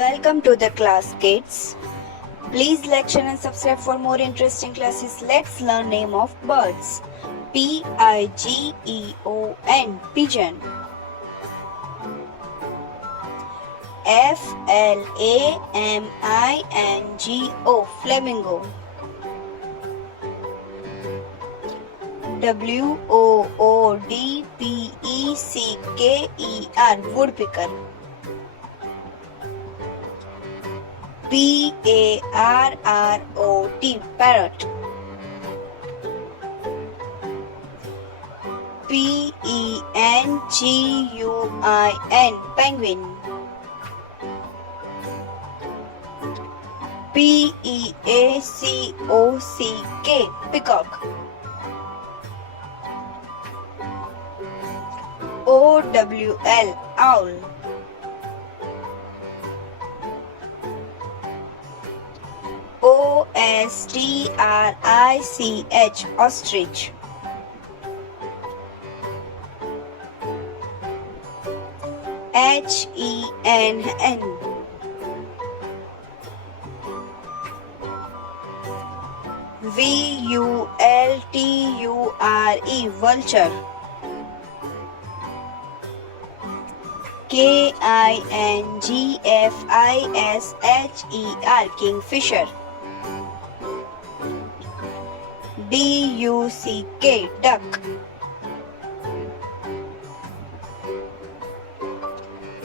Welcome to the class, kids. Please like, share and subscribe for more interesting classes. Let's learn name of birds. Pigeon. Pigeon. Flamingo. Flamingo. Woodpecker. Woodpecker. Parrot. Penguin. Peacock. Owl. Ostrich.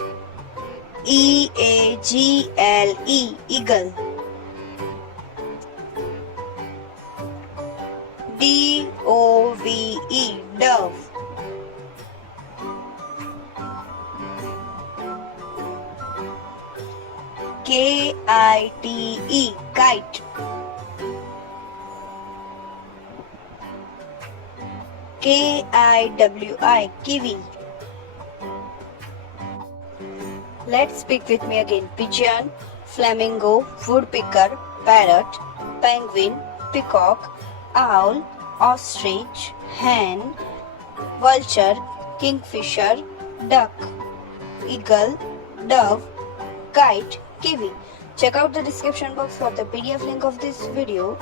Hen. Vulture. Kingfisher. Duck. Eagle. Dove. Kite. Kiwi. Let's speak with me again. Pigeon, flamingo, woodpecker, parrot, penguin, peacock, owl, ostrich, hen, vulture, kingfisher, duck, eagle, dove, kite, kiwi. Check out the description box for the PDF link of this video.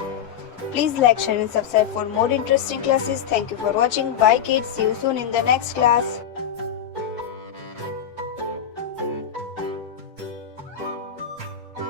Please like, share and subscribe for more interesting classes. Thank you for watching. Bye kids. See you soon in the next class.